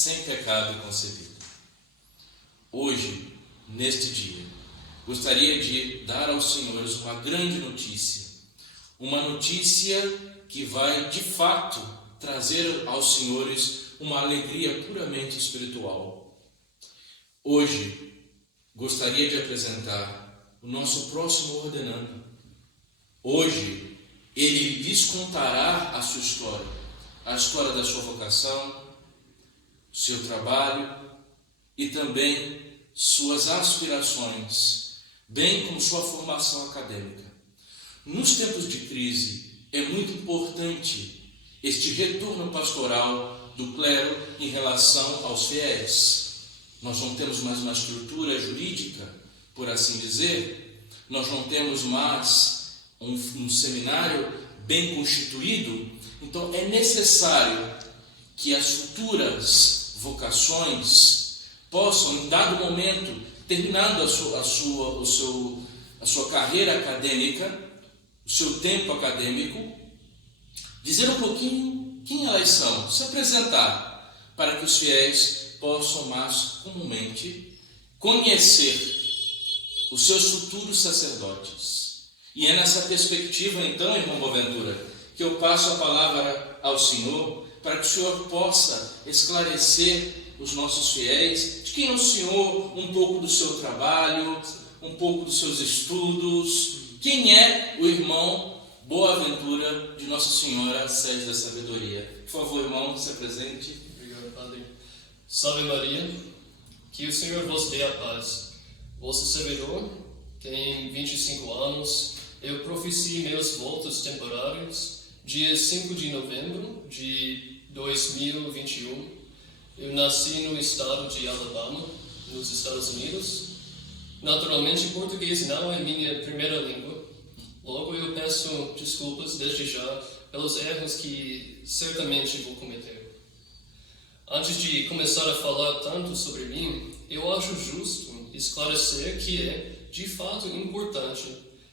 sem pecado concebido. Hoje, neste dia, gostaria de dar aos senhores uma grande notícia. Uma notícia que vai, de fato, trazer aos senhores uma alegria puramente espiritual. Hoje, gostaria de apresentar o nosso próximo ordenando. Hoje, ele lhes contará a sua história, a história da sua vocação, seu trabalho e também suas aspirações, bem como sua formação acadêmica. Nos tempos de crise, é muito importante este retorno pastoral do clero em relação aos fiéis. Nós não temos mais uma estrutura jurídica, por assim dizer. Nós não temos mais um seminário bem constituído. Então é necessário que as futuras vocações possam, em dado momento, terminando a sua carreira acadêmica, o seu tempo acadêmico, dizer um pouquinho quem elas são, se apresentar, para que os fiéis possam mais comumente conhecer os seus futuros sacerdotes. E é nessa perspectiva, então, irmão Boaventura, que eu passo a palavra ao Senhor, para que o Senhor possa esclarecer os nossos fiéis, de quem é o Senhor, um pouco do seu trabalho, um pouco dos seus estudos, quem é o irmão Boaventura de Nossa Senhora Sede da Sabedoria. Por favor, irmão, se apresente. Obrigado, Padre. Salve Maria, que o Senhor vos dê a paz. Vosso servidor tem 25 anos, eu profeci meus votos temporários dia 5 de novembro de 2021. Eu nasci no estado de Alabama, nos Estados Unidos. Naturalmente, português não é minha primeira língua. Logo, eu peço desculpas desde já pelos erros que certamente vou cometer. Antes de começar a falar tanto sobre mim, eu acho justo esclarecer que é, de fato, importante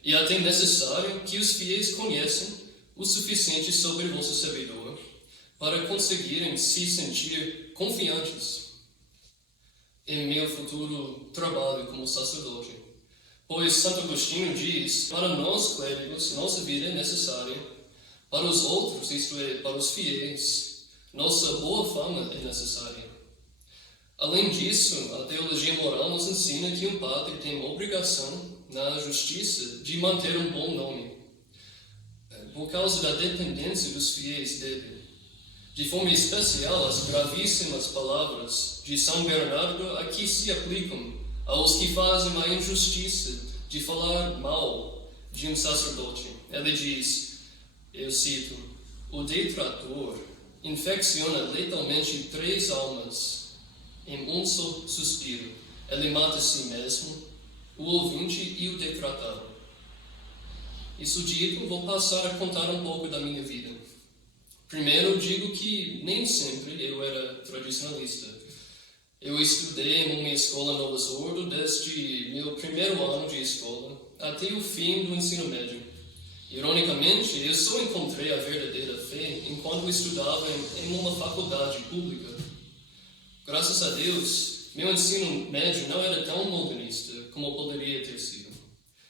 e até necessário que os fiéis conheçam o suficiente sobre vosso servidor para conseguirem se sentir confiantes em meu futuro trabalho como sacerdote. Pois Santo Agostinho diz, para nós clérigos, nossa vida é necessária, para os outros, isto é, para os fiéis, nossa boa fama é necessária. Além disso, a teologia moral nos ensina que um padre tem obrigação, na justiça, de manter um bom nome, por causa da dependência dos fiéis dele. De forma especial, as gravíssimas palavras de São Bernardo aqui se aplicam aos que fazem a injustiça de falar mal de um sacerdote. Ele diz, eu cito, o detrator infecciona letalmente 3 almas em um só suspiro. Ele mata a si mesmo, o ouvinte e o detratado. Isso dito, vou passar a contar um pouco da minha vida. Primeiro, digo que nem sempre eu era tradicionalista. Eu estudei em uma escola Novus Ordo desde meu primeiro ano de escola até o fim do ensino médio. Ironicamente, eu só encontrei a verdadeira fé enquanto estudava em uma faculdade pública. Graças a Deus, meu ensino médio não era tão modernista como poderia ter sido.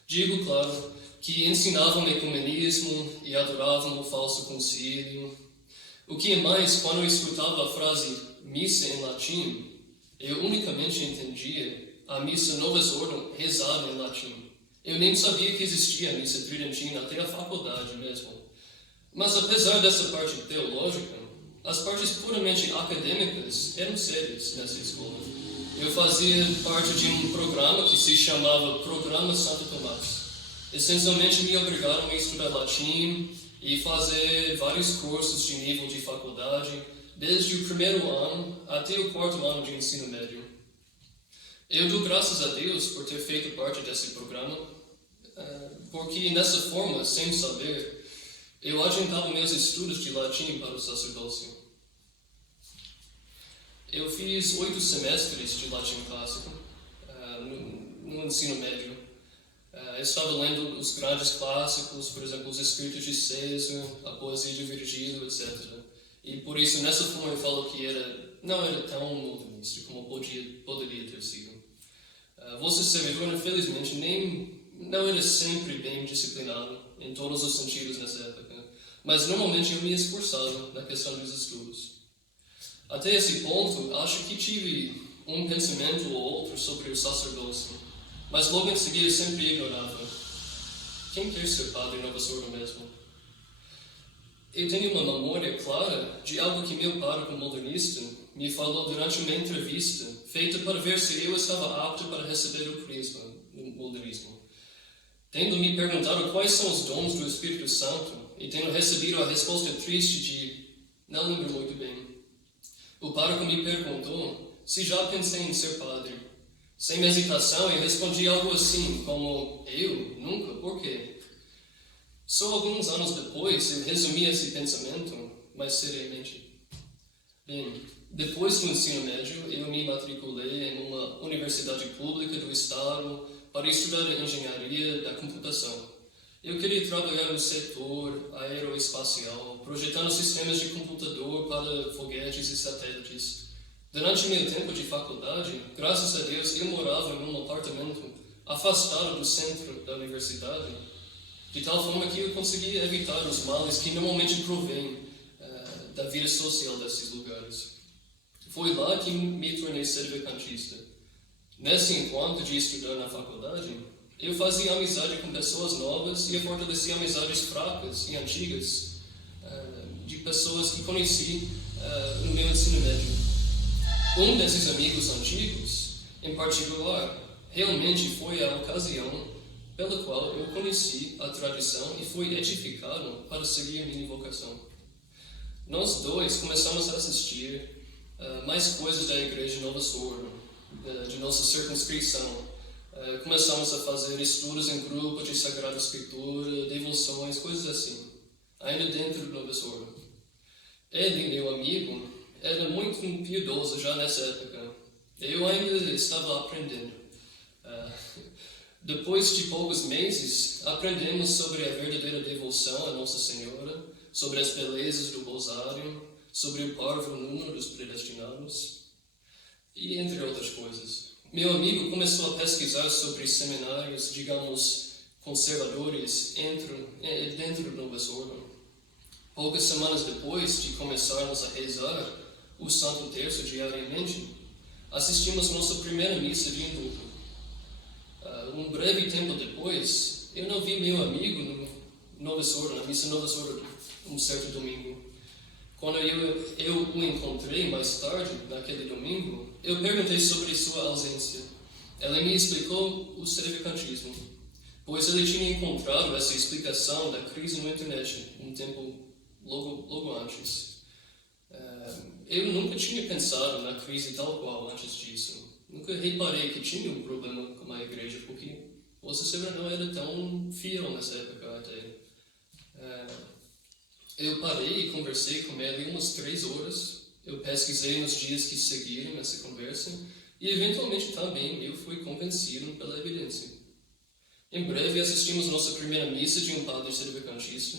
Digo, claro, que ensinavam ecumenismo e adoravam o falso concílio. O que é mais, quando eu escutava a frase missa em latim, eu unicamente entendia a missa Novus Ordo rezada em latim. Eu nem sabia que existia a missa tridentina até a faculdade mesmo. Mas apesar dessa parte teológica, as partes puramente acadêmicas eram sérias nessa escola. Eu fazia parte de um programa que se chamava Programa Santo Tomás. Essencialmente me obrigaram a estudar latim e fazer vários cursos de nível de faculdade, desde o primeiro ano até o 4º ano de ensino médio. Eu dou graças a Deus por ter feito parte desse programa, porque nessa forma, sem saber, eu adiantava meus estudos de latim para o sacerdócio. Eu fiz 8 semestres de latim clássico no ensino médio. Eu estava lendo os grandes clássicos, por exemplo, os escritos de César, a poesia de Virgílio, etc. E por isso, nessa forma, eu falo que era não era tão modernista como poderia ter sido. Vosso servidor, infelizmente, não era sempre bem disciplinado em todos os sentidos nessa época, mas normalmente eu me esforçava na questão dos estudos. Até esse ponto, acho que tive um pensamento ou outro sobre o sacerdócio, mas logo em seguida sempre ignorava. Quem quer ser padre Nova Sordo mesmo? Eu tenho uma memória clara de algo que meu pároco modernista me falou durante uma entrevista feita para ver se eu estava apto para receber o crisma, o modernismo. Tendo me perguntado quais são os dons do Espírito Santo e tendo recebido a resposta triste de não lembro muito bem, o pároco me perguntou se já pensei em ser padre. Sem hesitação, eu respondi algo assim, como, eu? Nunca? Por quê? Só alguns anos depois, eu resumi esse pensamento mais seriamente. Bem, depois do ensino médio, eu me matriculei em uma universidade pública do estado para estudar engenharia da computação. Eu queria trabalhar no setor aeroespacial, projetando sistemas de computador para foguetes e satélites. Durante meu tempo de faculdade, graças a Deus, eu morava em um apartamento afastado do centro da universidade, de tal forma que eu conseguia evitar os males que normalmente provêm da vida social desses lugares. Foi lá que me tornei sedevacantista. Nesse encontro de estudar na faculdade, eu fazia amizade com pessoas novas e eu fortalecia amizades fracas e antigas de pessoas que conheci no meu ensino médio. Um desses amigos antigos, em particular, realmente foi a ocasião pela qual eu conheci a tradição e fui edificado para seguir minha vocação. Nós dois começamos a assistir mais coisas da Igreja Nova Sordo, de nossa circunscrição. Começamos a fazer estudos em grupo de Sagrada Escritura, devoções, coisas assim, ainda dentro do Nova Sordo. Ele, meu amigo, era muito piedoso já nessa época. Eu ainda estava aprendendo. Depois de poucos meses, aprendemos sobre a verdadeira devoção a Nossa Senhora, sobre as belezas do rosário, sobre o parvo número dos predestinados, e entre outras coisas. Meu amigo começou a pesquisar sobre seminários, digamos, conservadores dentro do Nova Sordo. Poucas semanas depois de começarmos a rezar o Santo Terço diariamente, assistimos nossa primeira missa de indulto. Um breve tempo depois, eu não vi meu amigo no Nova Sordo, na missa Nova Sordo, um certo domingo. Quando eu o encontrei mais tarde, naquele domingo, eu perguntei sobre sua ausência. Ela me explicou o sedevacantismo, pois ele tinha encontrado essa explicação da crise na internet um tempo logo antes. Eu nunca tinha pensado na crise tal qual antes disso. Nunca reparei que tinha um problema com a igreja, porque Vossa Senhora não era tão fiel nessa época até. Eu parei e conversei com ele umas 3 horas. Eu pesquisei nos dias que seguiram essa conversa e, eventualmente, também eu fui convencido pela evidência. Em breve, assistimos nossa primeira missa de um padre sedevacantista,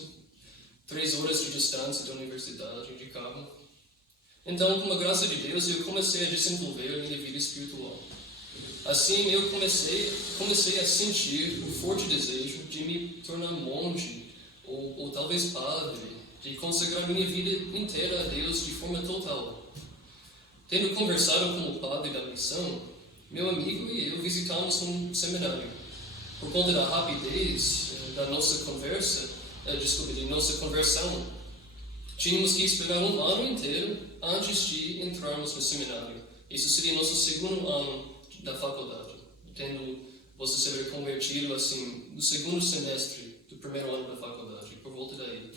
3 horas de distância da universidade, de carro. Então, com a graça de Deus, eu comecei a desenvolver a minha vida espiritual. Assim, eu comecei a sentir o forte desejo de me tornar monge, ou talvez padre, de consagrar minha vida inteira a Deus de forma total. Tendo conversado com o padre da missão, meu amigo e eu visitamos um seminário. Por conta da rapidez da nossa conversão, tínhamos que esperar um ano inteiro antes de entrarmos no seminário. Isso seria nosso segundo ano da faculdade, tendo você ser convertido assim no segundo semestre do primeiro ano da faculdade, por volta daí.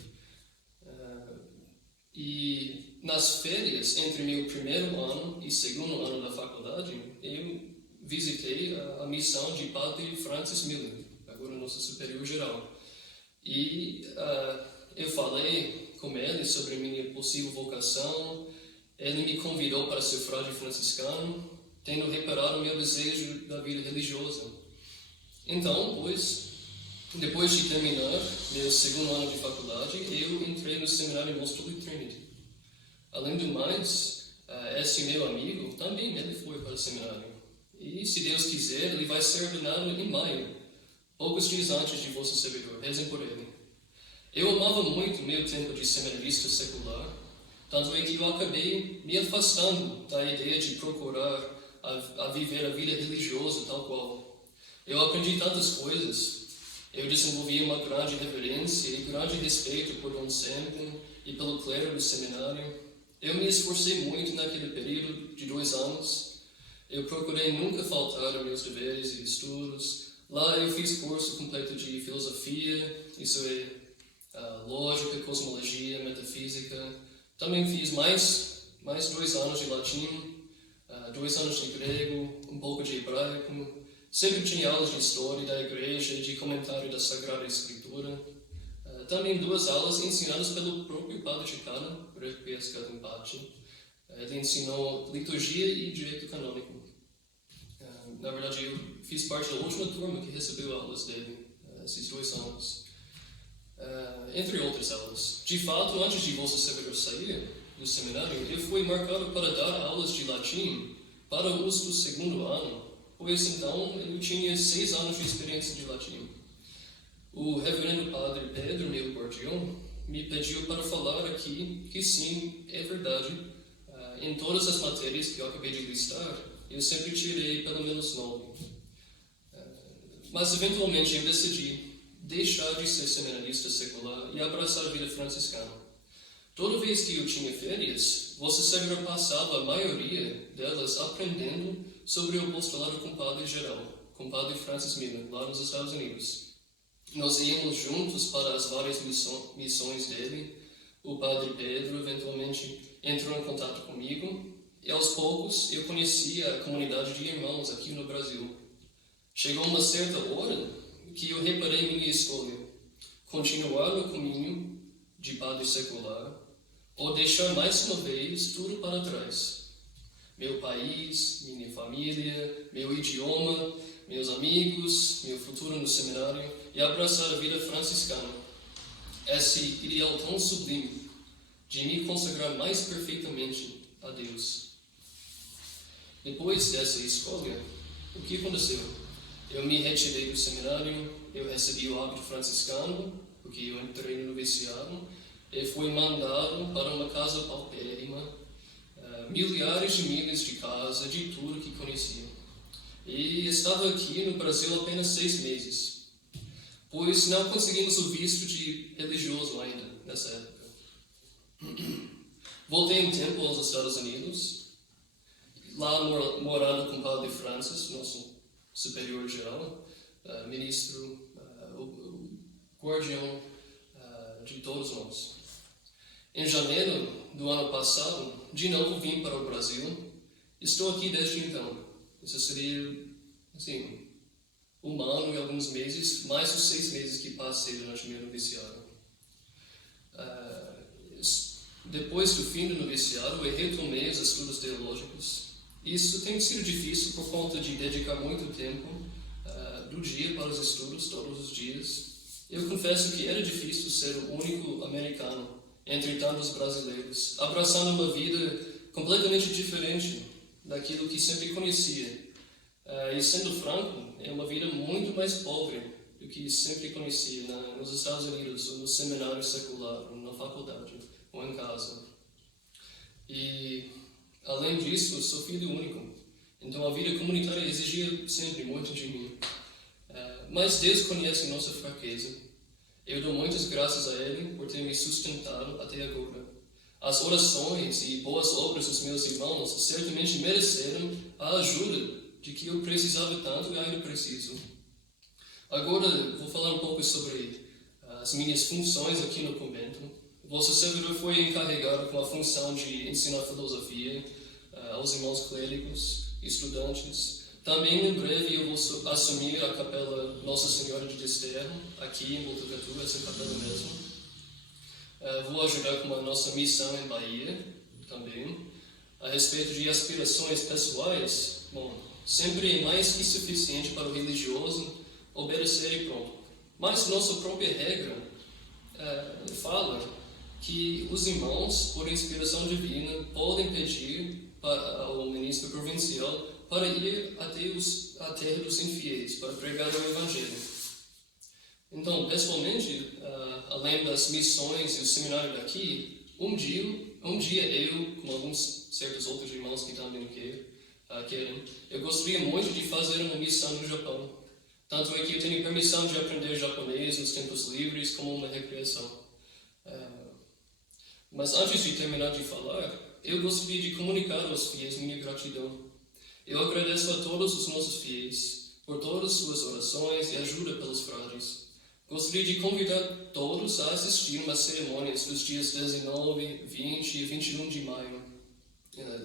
E nas férias entre meu primeiro ano e segundo ano da faculdade, eu visitei a missão de Padre Francis Miller, agora nosso superior geral. E eu falei com ele sobre minha possível vocação. Ele me convidou para ser frade franciscano, tendo reparado meu desejo da vida religiosa. Então, depois de terminar meu segundo ano de faculdade, eu entrei no seminário Most Holy Trinity. Além do mais, Esse meu amigo também ele foi para o seminário. E, se Deus quiser, ele vai ser ordenado em maio, poucos dias antes de vosso servidor. Rezem por ele. Eu amava muito meu tempo de seminarista secular, tanto é que eu acabei me afastando da ideia de procurar a viver a vida religiosa tal qual. Eu aprendi tantas coisas. Eu desenvolvi uma grande reverência e grande respeito por Dom Semple e pelo clero do seminário. Eu me esforcei muito naquele período de 2 anos. Eu procurei nunca faltar aos meus deveres e estudos. Lá eu fiz curso completo de filosofia, isso é, lógica, cosmologia, metafísica. Também fiz mais 2 anos de latim, 2 anos de grego, um pouco de hebraico. Sempre tinha aulas de história da igreja e de comentário da Sagrada Escritura. Também 2 aulas ensinadas pelo próprio Padre Chicano, ele ensinou liturgia e direito canônico. Na verdade, eu fiz parte da última turma que recebeu aulas dele, esses 2 anos. Entre outras aulas. De fato, antes de vosso servidor sair do seminário, eu fui marcado para dar aulas de latim para os do 2º ano, pois então eu tinha 6 anos de experiência de latim. O reverendo padre Pedro, meu guardião, me pediu para falar aqui que sim, é verdade. Em todas as matérias que eu acabei de listar, eu sempre tirei pelo menos 9. Mas eventualmente eu decidi deixar de ser seminarista secular e abraçar a vida franciscana. Toda vez que eu tinha férias, vossa servidor passava a maioria delas aprendendo sobre o apostolado com o padre geral, com o padre Francis Miller, lá nos Estados Unidos. Nós íamos juntos para as várias missões dele. O padre Pedro eventualmente entrou em contato comigo e aos poucos eu conheci a comunidade de irmãos aqui no Brasil. Chegou uma certa hora que eu reparei minha escolha: continuar no caminho de padre secular ou deixar mais uma vez tudo para trás. Meu país, minha família, meu idioma, meus amigos, meu futuro no seminário e abraçar a vida franciscana. Esse ideal tão sublime de me consagrar mais perfeitamente a Deus. Depois dessa escolha, o que aconteceu? Eu me retirei do seminário, eu recebi o hábito franciscano, porque eu entrei no noviciado, e fui mandado para uma casa paupérrima, milhares de milhas de casa, de tudo que conhecia. E estava aqui no Brasil apenas 6 meses, pois não conseguimos o visto de religioso ainda nessa época. Voltei um tempo aos Estados Unidos, lá morando com o Padre Francis, nosso superior geral, ministro, o guardião de todos nós. Em janeiro do ano passado, de novo vim para o Brasil. Estou aqui desde então. Isso seria, assim, 1 ano e alguns meses, mais os 6 meses que passei durante o meu noviciado. Depois do fim do noviciado, eu retomei os estudos teológicos. Isso tem sido difícil por conta de dedicar muito tempo do dia para os estudos, todos os dias. Eu confesso que era difícil ser o único americano entre tantos brasileiros, abraçando uma vida completamente diferente daquilo que sempre conhecia. E sendo franco, é uma vida muito mais pobre do que sempre conhecia nos Estados Unidos, ou no seminário secular, ou na faculdade, ou em casa. E, além disso, eu sou filho único, então a vida comunitária exigia sempre muito de mim. Mas Deus conhece nossa fraqueza. Eu dou muitas graças a Ele por ter me sustentado até agora. As orações e boas obras dos meus irmãos certamente mereceram a ajuda de que eu precisava tanto e ainda preciso. Agora vou falar um pouco sobre as minhas funções aqui no convento. Vosso servidor foi encarregado com a função de ensinar filosofia aos irmãos clérigos, estudantes. Também em breve eu vou assumir a capela Nossa Senhora de Desterro, aqui em Botucatu, essa capela mesmo. Vou ajudar com a nossa missão em Bahia também. A respeito de aspirações pessoais, sempre é mais que suficiente para o religioso obedecer e pronto. Mas nossa própria regra fala que os irmãos, por inspiração divina, podem pedir ao ministro provincial para ir até a terra dos infiéis, para pregar o Evangelho. Então, pessoalmente, além das missões e o seminário daqui, um dia eu, com alguns certos outros irmãos que também querem, eu gostaria muito de fazer uma missão no Japão. Tanto é que eu tenho permissão de aprender japonês nos tempos livres como uma recreação. Mas antes de terminar de falar, eu gostaria de comunicar aos fiéis minha gratidão. Eu agradeço a todos os nossos fiéis por todas as suas orações e ajuda pelos frades. Gostaria de convidar todos a assistir umas cerimônias dos dias 19, 20 e 21 de maio.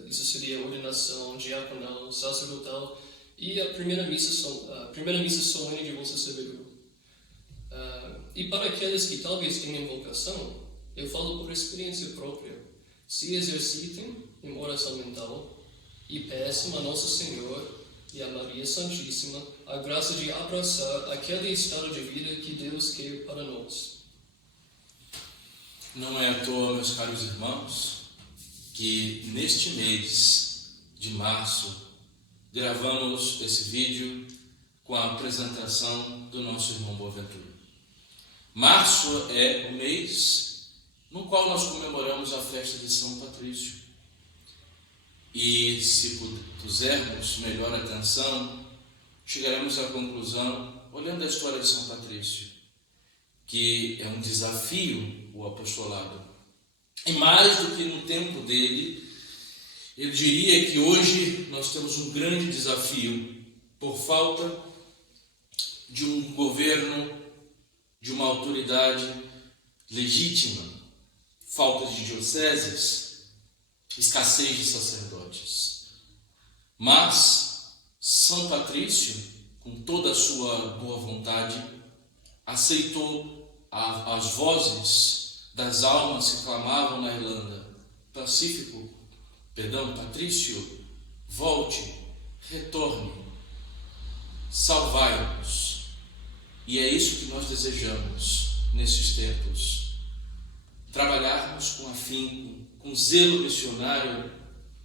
Isso seria a ordenação diaconal, sacerdotal e a primeira missa solene de Vossa Sabedoria. E para aqueles que talvez tenham vocação, eu falo por experiência própria. Se exercitem em oração mental e peçam a Nosso Senhor e a Maria Santíssima a graça de abraçar aquele estado de vida que Deus quer para nós. Não é à toa, meus caros irmãos, que neste mês de março gravamos esse vídeo com a apresentação do nosso irmão Boaventura. Março é o mês no qual nós comemoramos a festa de São Patrício. E se pusermos melhor atenção, chegaremos à conclusão, olhando a história de São Patrício, que é um desafio o apostolado. E mais do que no tempo dele, eu diria que hoje nós temos um grande desafio por falta de um governo, de uma autoridade legítima, falta de dioceses, escassez de sacerdotes. Mas São Patrício, com toda a sua boa vontade, aceitou as vozes das almas que clamavam na Irlanda: Patrício, volte, retorne, salvai-nos. E é isso que nós desejamos nesses tempos. Trabalharmos com afinco, com zelo missionário,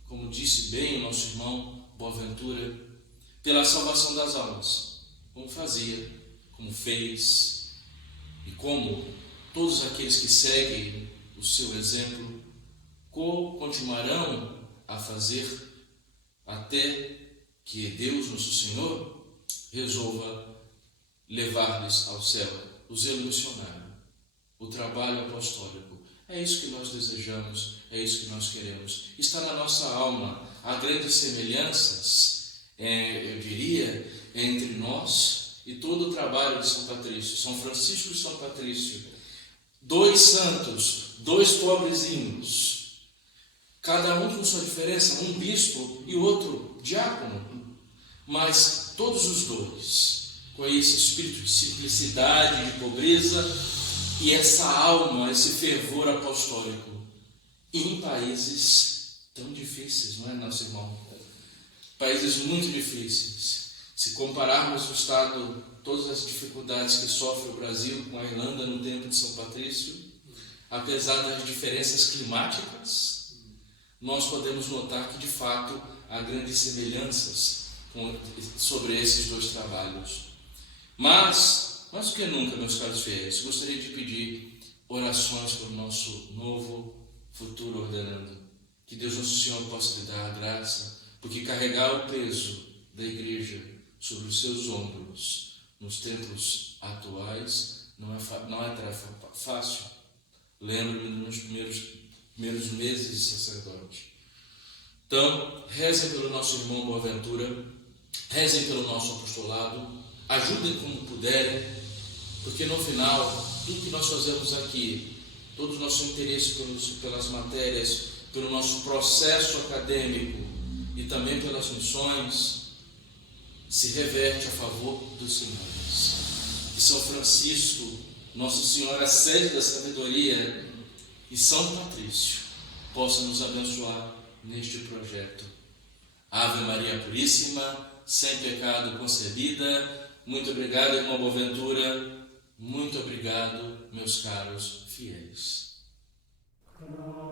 como disse bem o nosso irmão Boaventura, pela salvação das almas, como fazia, como fez, e como todos aqueles que seguem o seu exemplo continuarão a fazer até que Deus, nosso Senhor, resolva levar-lhes ao céu o zelo missionário, o trabalho apostólico. É isso que nós desejamos, é isso que nós queremos. Está na nossa alma. Há grandes semelhanças, eu diria, entre nós e todo o trabalho de São Patrício, São Francisco e São Patrício. Dois santos, dois pobrezinhos, cada um com sua diferença, um bispo e o outro diácono, mas todos os dois com esse espírito de simplicidade, de pobreza e essa alma, esse fervor apostólico, em países tão difíceis, não é, nosso irmão? Países muito difíceis. Se compararmos o estado, todas as dificuldades que sofre o Brasil com a Irlanda no tempo de São Patrício, apesar das diferenças climáticas, nós podemos notar que de fato há grandes semelhanças sobre esses dois trabalhos. Mas, mais do que nunca, meus caros fiéis, gostaria de pedir orações para o nosso novo futuro ordenando. Que Deus Nosso Senhor possa lhe dar a graça, porque carregar o peso da igreja sobre os seus ombros nos tempos atuais não é tarefa fácil. Lembro-me dos primeiros meses de sacerdote. Então, rezem pelo nosso irmão Boaventura, rezem pelo nosso apostolado, ajudem como puderem, porque no final, tudo que nós fazemos aqui, todo o nosso interesse pelas matérias, pelo nosso processo acadêmico e também pelas missões, se reverte a favor dos senhores. Que São Francisco, Nossa Senhora, a sede da sabedoria, e São Patrício possam nos abençoar neste projeto. Ave Maria Puríssima, sem pecado concebida. Muito obrigado, irmão Boaventura. Muito obrigado, meus caros fiéis. Amen.